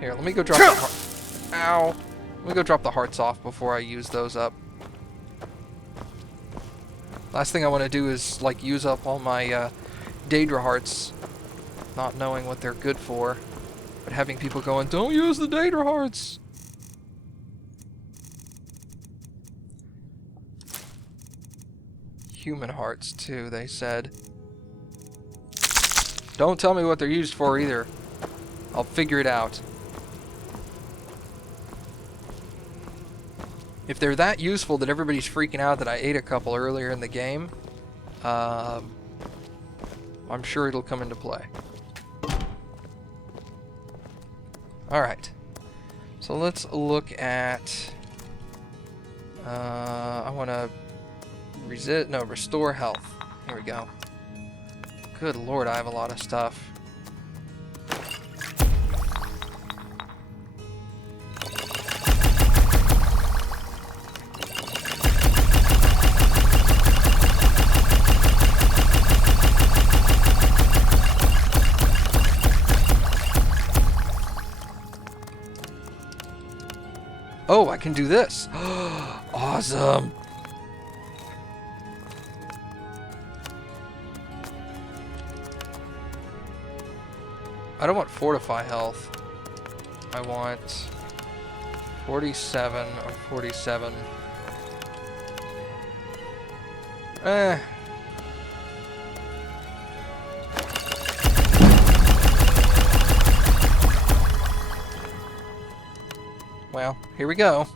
Here, let me go drop the heart. Ow! Let me go drop the hearts off before I use those up. Last thing I want to do is, like, use up all my Daedra hearts, not knowing what they're good for, but having people going, don't use the Daedra hearts! Human hearts, too, they said. Don't tell me what they're used for, either. I'll figure it out. If they're that useful that everybody's freaking out that I ate a couple earlier in the game, I'm sure it'll come into play. Alright. So let's look at... I want to restore health. Here we go. Good lord, I have a lot of stuff. Oh, I can do this. Awesome. I don't want fortify health. I want 47 or 47. Well, here we go.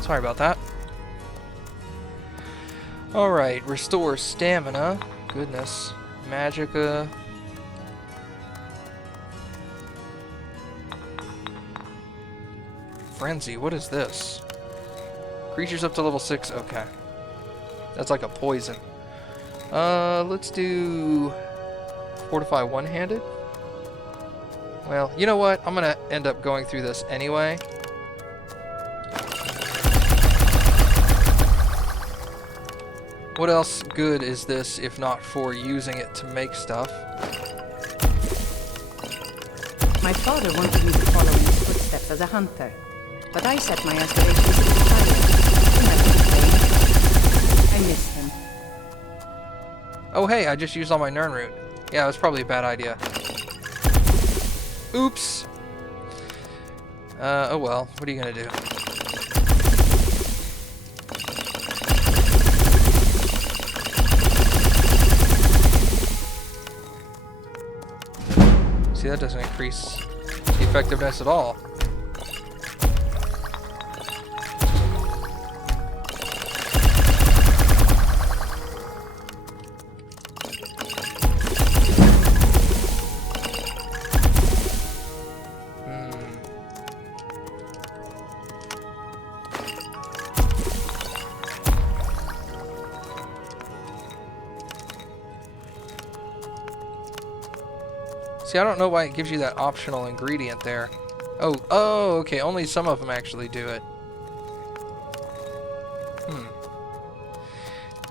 Sorry about that. Alright, restore stamina. Goodness. Magicka. Frenzy, what is this? Creatures up to level 6, okay. That's like a poison. Let's do... Fortify one-handed? Well, you know what? I'm gonna end up going through this anyway. What else good is this if not for using it to make stuff? My father wanted me to follow in his footsteps as a hunter, but I set my aspirations to the pilot. I miss him. Oh hey, I just used all my Nern root. Yeah, it was probably a bad idea. Oops! Oh well, what are you gonna do? See, that doesn't increase the effectiveness at all. See, I don't know why it gives you that optional ingredient there. Oh, okay, only some of them actually do it.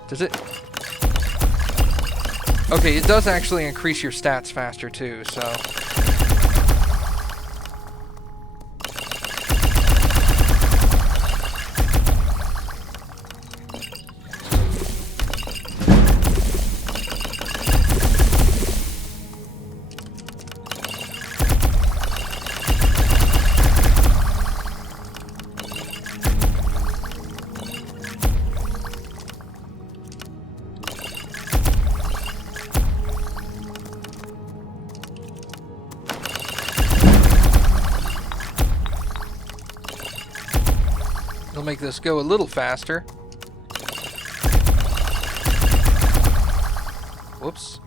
Does it? Okay, it does actually increase your stats faster too, so... It'll make this go a little faster. Whoops.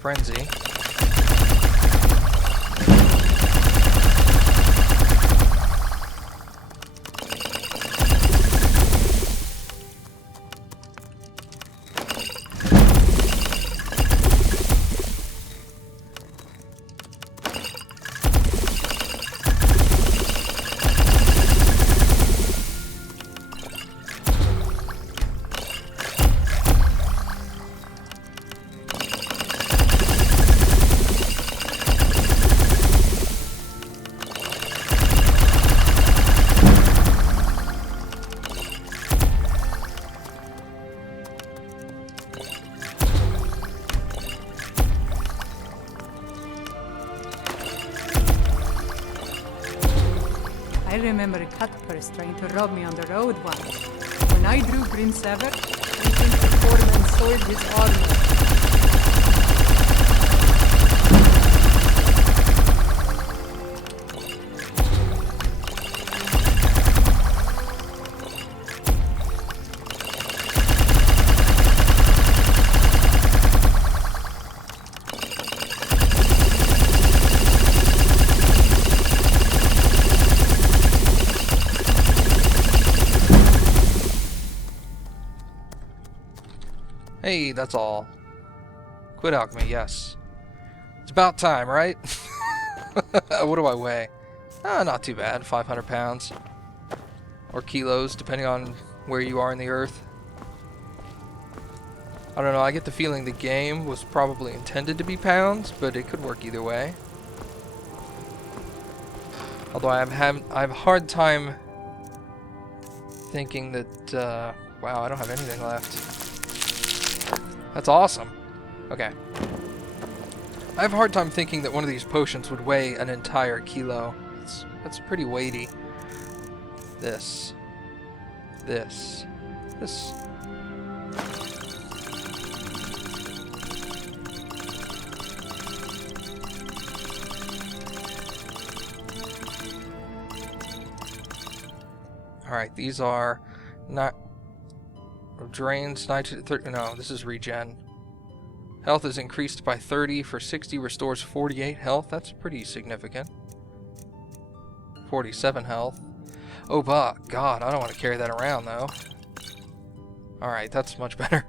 Frenzy. I remember Cutpurse trying to rob me on the road once. When I drew Green Sever, I think the foreman soiled his armor. Hey, that's all. Quit alchemy, yes. It's about time, right? What do I weigh? Not too bad, 500 pounds. Or kilos, depending on where you are in the earth. I don't know, I get the feeling the game was probably intended to be pounds, but it could work either way. Although I have a hard time thinking that, wow, I don't have anything left. That's awesome. Okay. I have a hard time thinking that one of these potions would weigh an entire kilo. That's pretty weighty. This. Alright, these are not... Drains 90 to 30. No, this is regen. Health is increased by 30 for 60, restores 48 health. That's pretty significant. 47 health. Oh, but God, I don't want to carry that around though. Alright, that's much better.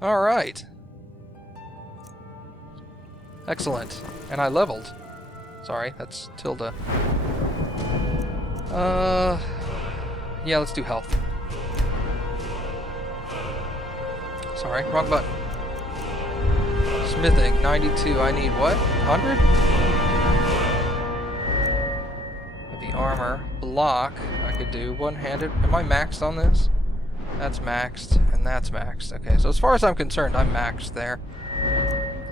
Alright. Excellent. And I leveled. Sorry, that's tilde. Yeah, let's do health. Sorry, wrong button. Smithing, 92. I need what? 100? The armor. Block, I could do one-handed. Am I maxed on this? That's maxed, and that's maxed. Okay, so as far as I'm concerned, I'm maxed there.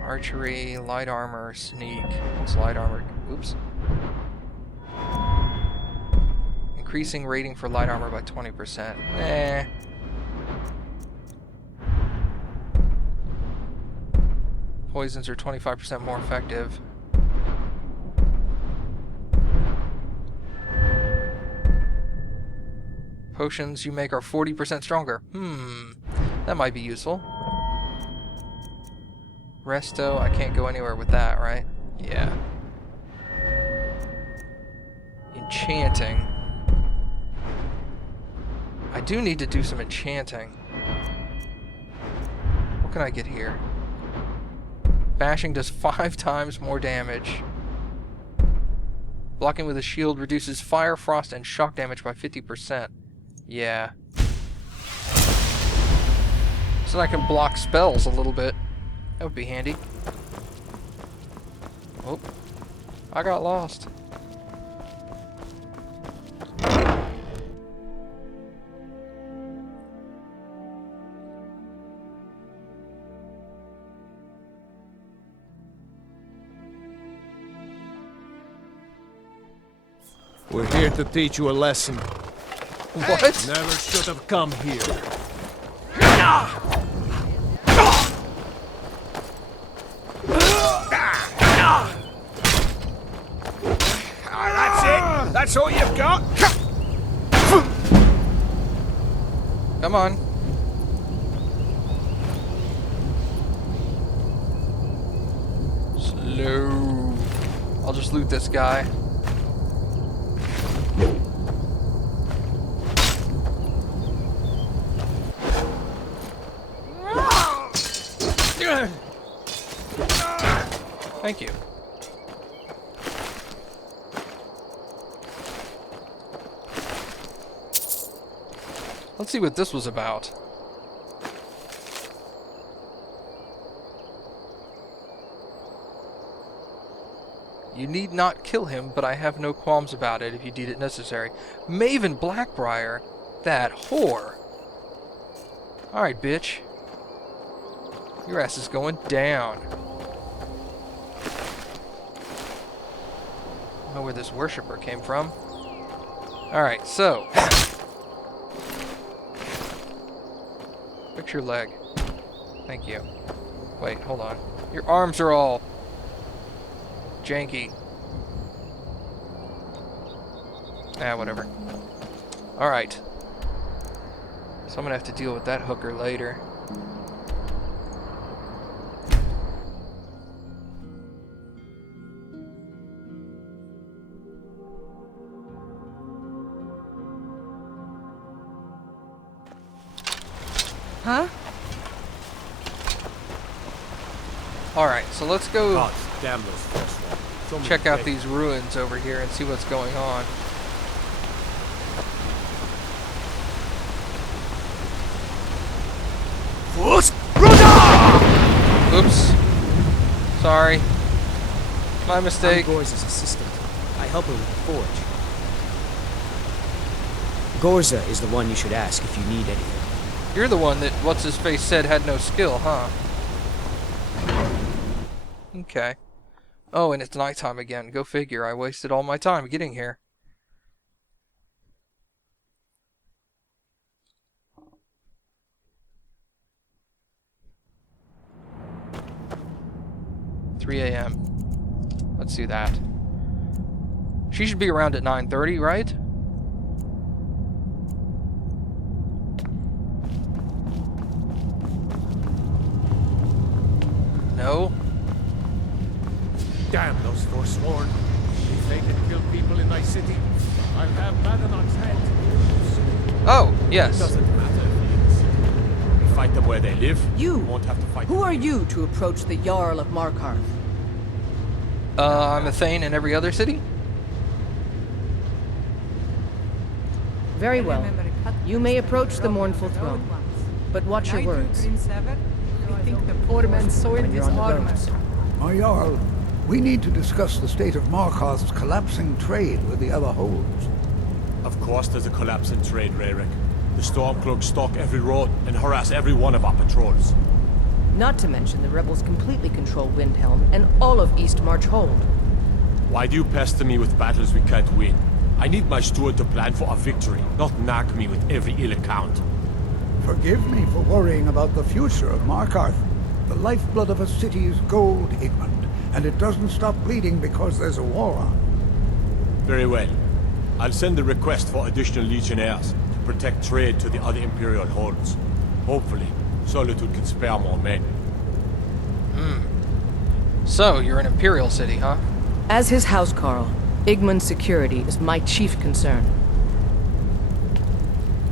Archery, light armor, sneak. What's light armor? Oops. Increasing rating for light armor by 20%. Eh. Poisons are 25% more effective. Potions you make are 40% stronger. That might be useful. Resto, I can't go anywhere with that, right? Yeah. Enchanting. I do need to do some enchanting. What can I get here? Bashing does 5 times more damage. Blocking with a shield reduces fire, frost, and shock damage by 50%. Yeah. So I can block spells a little bit. That would be handy. Oh. I got lost. We're here to teach you a lesson. What? Never should have come here. That's it? That's all you've got? Come on. just loot this guy. Thank you. Let's see what this was about. You need not kill him, but I have no qualms about it if you deem it necessary. Maven Blackbriar? That whore. Alright, bitch. Your ass is going down. I don't know where this worshipper came from. Alright, so. Fix your leg. Thank you. Wait, hold on. Your arms are all janky. Ah, whatever. Alright. So I'm gonna have to deal with that hooker later. Huh? Alright, so let's go God damn those first one. So many check out dead. these ruins over here and see what's going on. Oops. Sorry. My mistake. I'm Gorza's assistant. I help her with the forge. Gorza is the one you should ask if you need anything. You're the one that what's-his-face said had no skill, huh? Okay. Oh, and it's nighttime again. Go figure. I wasted all my time getting here. (3 a.m.) Let's do that. She should be around at 9:30, right? No. Damn those forsworn. If they can kill people in thy city, I'll have Banished head. Oh, It yes. doesn't matter if they're in the city. We fight them where they live. You. We won't have to fight Who them. are you to approach the Jarl of Markarth? I'm a Thane in every other city? Very well. You may approach the mournful throne, but watch your words. I think the poor man soiled When you're his on the armor. boats. My Jarl, we need to discuss the state of Markarth's collapsing trade with the other holds. Of course there's a collapse in trade, Rayrick. The Stormcloaks stalk every road and harass every one of our patrols. Not to mention the rebels completely control Windhelm and all of East March Hold. Why do you pester me with battles we can't win? I need my steward to plan for a victory, not nag me with every ill account. Forgive me for worrying about the future of Markarth. The lifeblood of a city is gold, Igmund, and it doesn't stop bleeding because there's a war on. Very well. I'll send a request for additional legionnaires to protect trade to the other Imperial holds. Hopefully, Solitude can spare more men. So, you're an Imperial city, huh? As his housecarl, Igmund's security is my chief concern.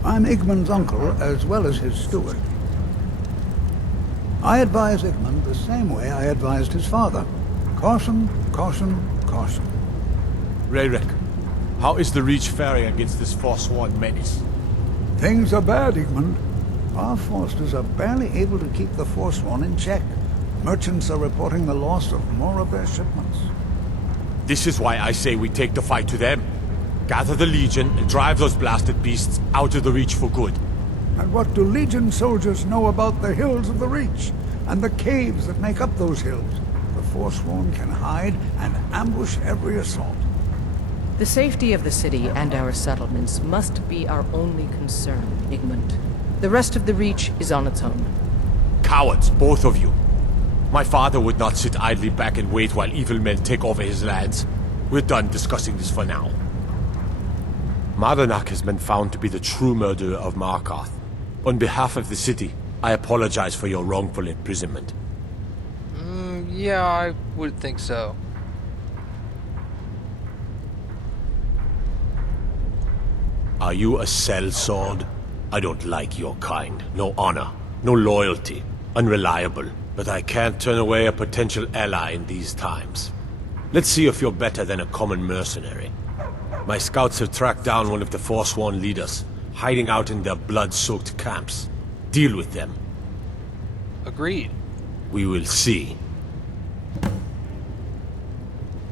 I'm Igmund's uncle as well as his steward. I advise Igmund the same way I advised his father. Caution, caution, caution. Rayrick, how is the Reach faring against this forsworn menace? Things are bad, Igmund. Our forces are barely able to keep the Forsworn in check. Merchants are reporting the loss of more of their shipments. This is why I say we take the fight to them. Gather the Legion and drive those blasted beasts out of the Reach for good. And what do Legion soldiers know about the hills of the Reach and the caves that make up those hills? The Forsworn can hide and ambush every assault. The safety of the city and our settlements must be our only concern, Igmund. The rest of the Reach is on its own. Cowards, both of you. My father would not sit idly back and wait while evil men take over his lands. We're done discussing this for now. Mardanach has been found to be the true murderer of Markarth. On behalf of the city, I apologize for your wrongful imprisonment. Yeah, I would think so. Are you a sellsword? I don't like your kind. No honor, no loyalty, unreliable. But I can't turn away a potential ally in these times. Let's see if you're better than a common mercenary. My scouts have tracked down one of the Forsworn leaders, hiding out in their blood-soaked camps. Deal with them. Agreed. We will see.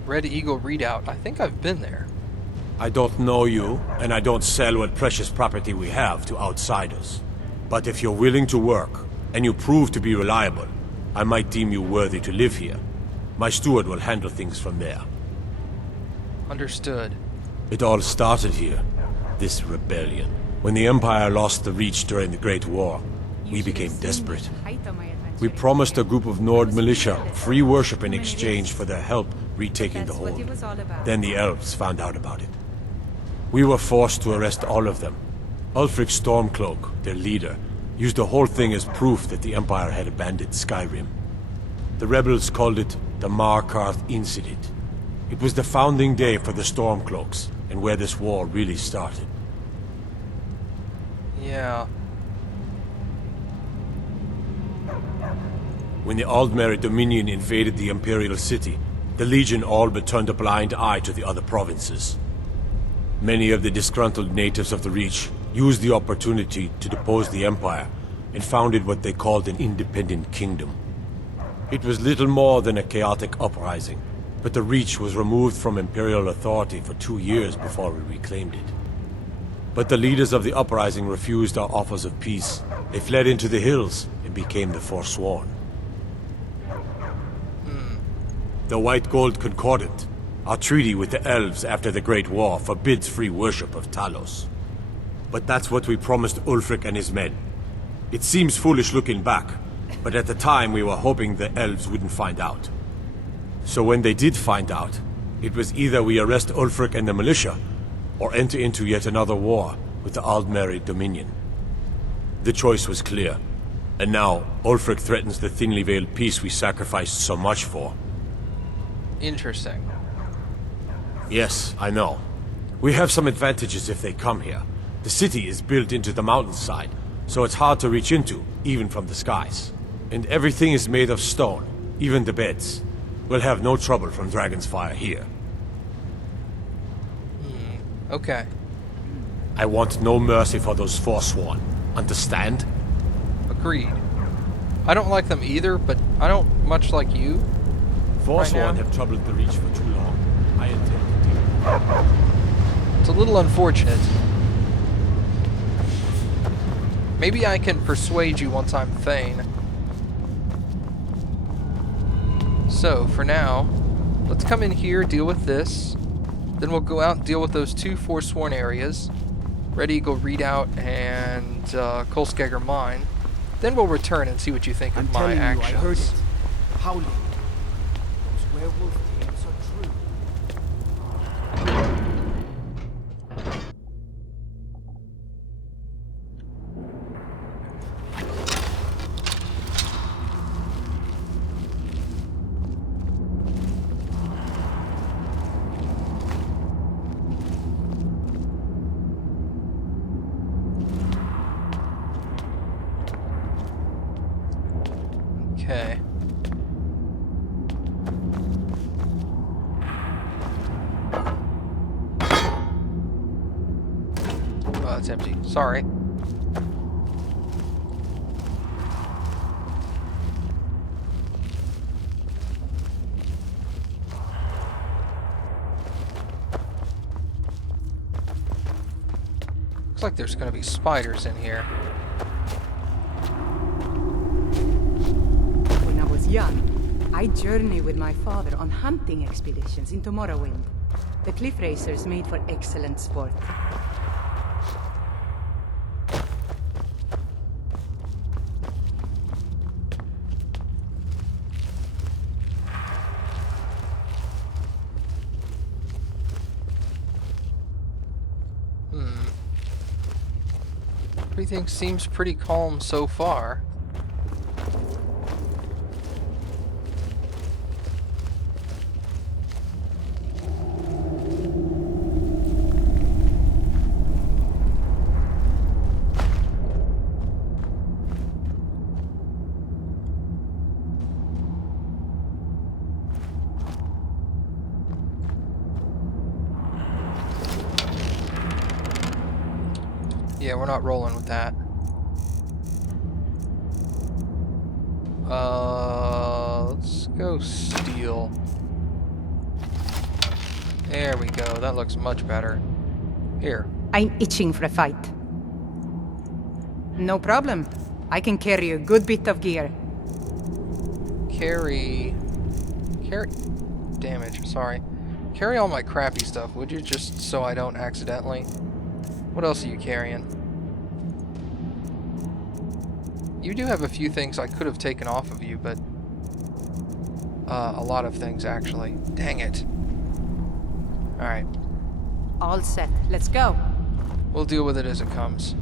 Red Eagle Redoubt. I think I've been there. I don't know you, and I don't sell what precious property we have to outsiders. But if you're willing to work, and you prove to be reliable, I might deem you worthy to live here. My steward will handle things from there. Understood. It all started here, this rebellion. When the Empire lost the Reach during the Great War, we became desperate. We promised a group of Nord militia free worship in exchange for their help retaking the hold. Then the elves found out about it. We were forced to arrest all of them. Ulfric Stormcloak, their leader, used the whole thing as proof that the Empire had abandoned Skyrim. The rebels called it the Markarth Incident. It was the founding day for the Stormcloaks, and where this war really started. Yeah. When the Aldmeri Dominion invaded the Imperial City, the Legion all but turned a blind eye to the other provinces. Many of the disgruntled natives of the Reach used the opportunity to depose the Empire and founded what they called an independent kingdom. It was little more than a chaotic uprising, but the Reach was removed from Imperial authority for 2 years before we reclaimed it. But the leaders of the uprising refused our offers of peace. They fled into the hills and became the Forsworn. The White Gold Concordant, our treaty with the elves after the Great War, forbids free worship of Talos. But that's what we promised Ulfric and his men. It seems foolish looking back, but at the time we were hoping the elves wouldn't find out. So when they did find out, it was either we arrest Ulfric and the militia, or enter into yet another war with the Aldmeri Dominion. The choice was clear, and now Ulfric threatens the thinly veiled peace we sacrificed so much for. Interesting. Yes, I know. We have some advantages if they come here. The city is built into the mountainside, so it's hard to reach into, even from the skies. And everything is made of stone, even the beds. We'll have no trouble from Dragon's Fire here. Okay. I want no mercy for those Forsworn. Understand? Agreed. I don't like them either, but I don't much like you. Forsworn have troubled the Reach for too long. I intend to deal with it. It's a little unfortunate. Maybe I can persuade you once I'm Thane. So, for now, let's come in here, deal with this. Then we'll go out and deal with those 2 Forsworn areas. Red Eagle Redoubt and Kolskegger Mine. Then we'll return and see what you think of my actions. I heard it. Howling. Those werewolf tales are true. Okay. Oh, it's empty. Sorry. Looks like there's going to be spiders in here. When I was young, I journeyed with my father on hunting expeditions into Morrowind. The cliff racers made for excellent sport. Everything seems pretty calm so far. Yeah, we're not rolling with that. Let's go steel. There we go. That looks much better. Here. I'm itching for a fight. No problem. I can carry a good bit of gear. Carry damage, sorry. Carry all my crappy stuff, would you? Just so I don't accidentally. What else are you carrying? You do have a few things I could have taken off of you, but... a lot of things, actually. Dang it. Alright. All set. Let's go. We'll deal with it as it comes.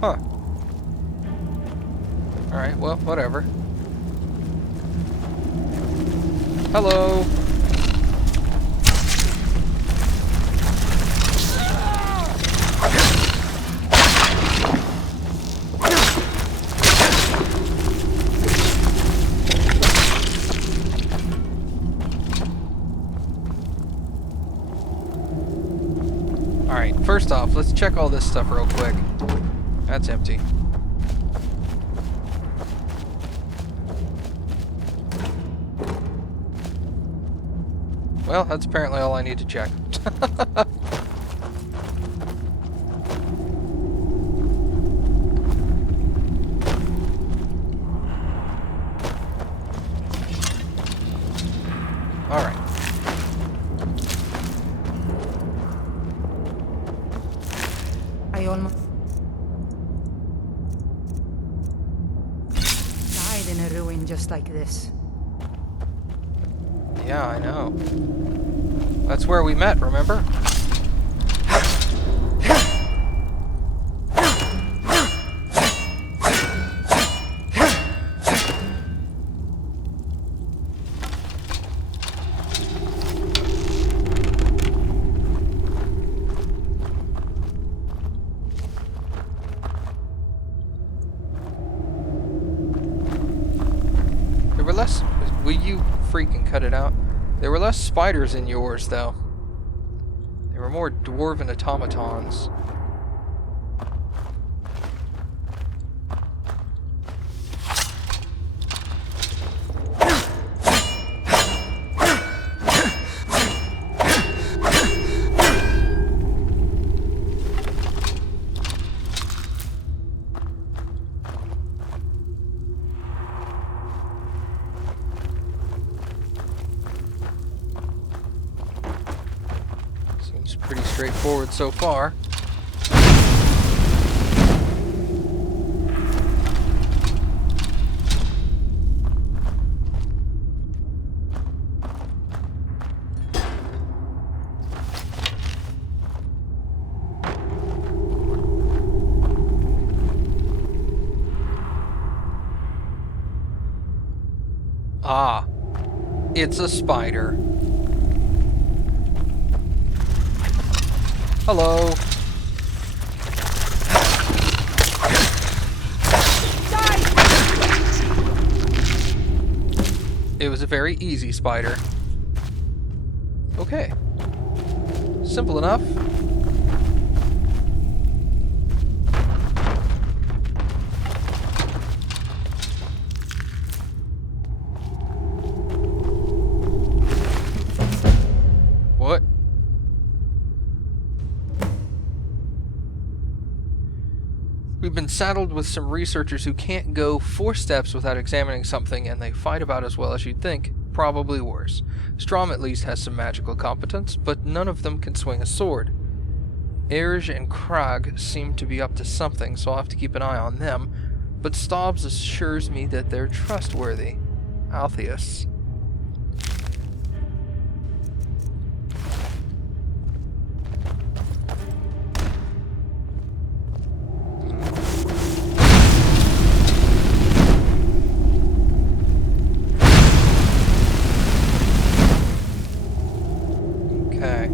Huh. Alright, well, whatever. Hello! Alright, first off, let's check all this stuff real quick. That's empty. Well, that's apparently all I need to check. Alright. I almost died in a ruin just like this. Yeah, I know. That's where we met, remember? There were less... Will you freaking cut it out? There were less spiders in yours, though. There were more dwarven automatons. Seems pretty straightforward so far. Ah, it's a spider. Hello. It was a very easy spider. Okay. Simple enough. What? We've been saddled with some researchers who can't go 4 steps without examining something, and they fight about as well as you'd think. probably worse. Strom at least has some magical competence, but none of them can swing a sword. Erge and Krag seem to be up to something, so I'll have to keep an eye on them, but Stobbs assures me that they're trustworthy. Altheus. Okay.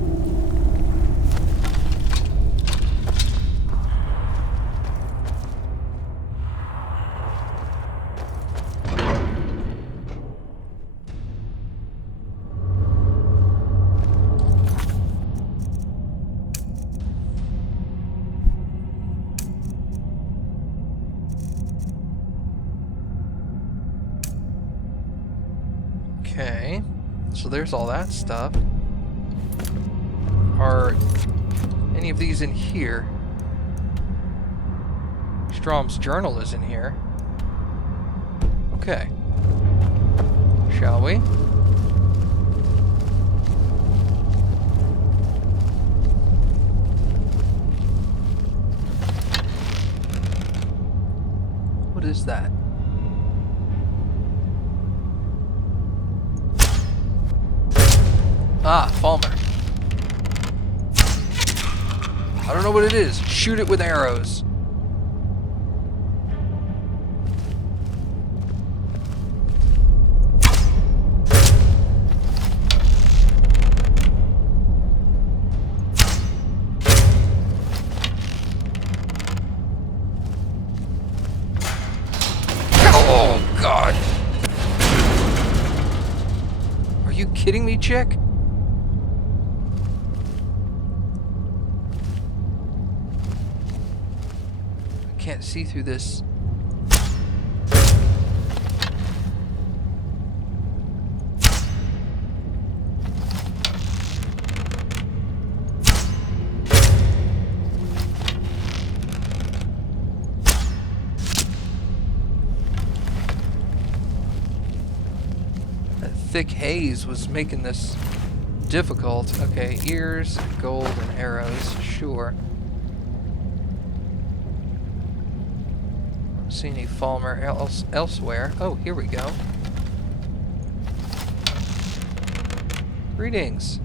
Okay, so there's all that stuff. Are any of these in here? Strom's journal is in here. Okay. Shall we? What is that? Ah, Falmer. I don't know what it is. Shoot it with arrows. Oh, God. Are you kidding me, chick? Can't see through this. That thick haze was making this difficult. Okay, ears, gold, and arrows. Sure. See any Falmer elsewhere? Oh, here we go. Greetings.